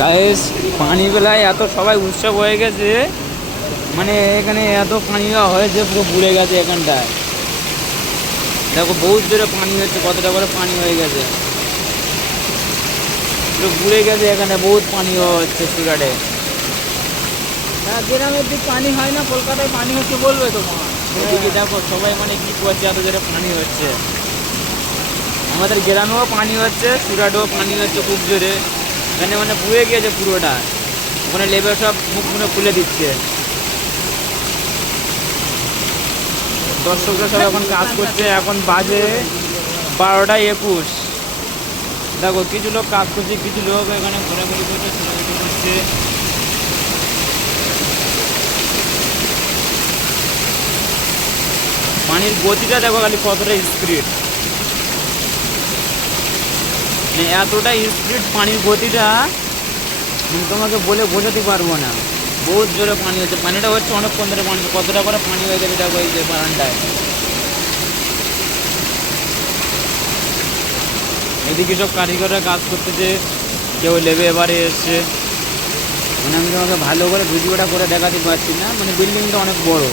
Guys, পানি বেলায় এত সবাই উৎসব হয়ে গেছে, মানে এখানে এত পানি হয়েছে পুরো বুড়ে গেছে এখানটায়। দেখো বহুত জোরে পানি হচ্ছে, কতটা করে পানি হয়ে গেছে, পুরো বুড়ে গেছে এখানে, বহুত পানি হচ্ছে সুরাটে। গ্রামের দিক পানি হয় না, কলকাতায় পানি হচ্ছে বলবে তোমার। এদিকে দেখো সবাই মানে কি করছে, এত জোরে পানি হচ্ছে। আমাদের গ্রামেও পানি হচ্ছে, সুরাটেও পানি হচ্ছে খুব জোরে। এখানে মানে বুড়ে গিয়েছে পুরোটা, ওখানে লেবার সব মুখগুলো খুলে দিচ্ছে। দর্শকরা সব এখন কাজ করছে, এখন বাজে 12টা 21। দেখো কিছু লোক কাজ করছে, কিছু লোক এখানে ঘোরাঘুরি করছে, ঘোরাঘুরি করছে। পানির গতিটা দেখো খালি কতটা স্পিড, মানে এতটা স্পিড পানির গতিটা, তোমাকে বলে বোঝাতে পারবো না। বহুত জোরে পানি হচ্ছে, পানিটা হচ্ছে অনেকক্ষণ ধরে পানি, কতটা করে পানি হয়ে গেছে দেখো এই যে বারান্দায়। এদিকে সব কারিগররা কাজ করতেছে, কেউ লেবে এবারে এসছে। মানে আমি তোমাকে ভালো করে ভিডিওটা করে দেখাতে পারছি না, মানে বিল্ডিংটা অনেক বড়।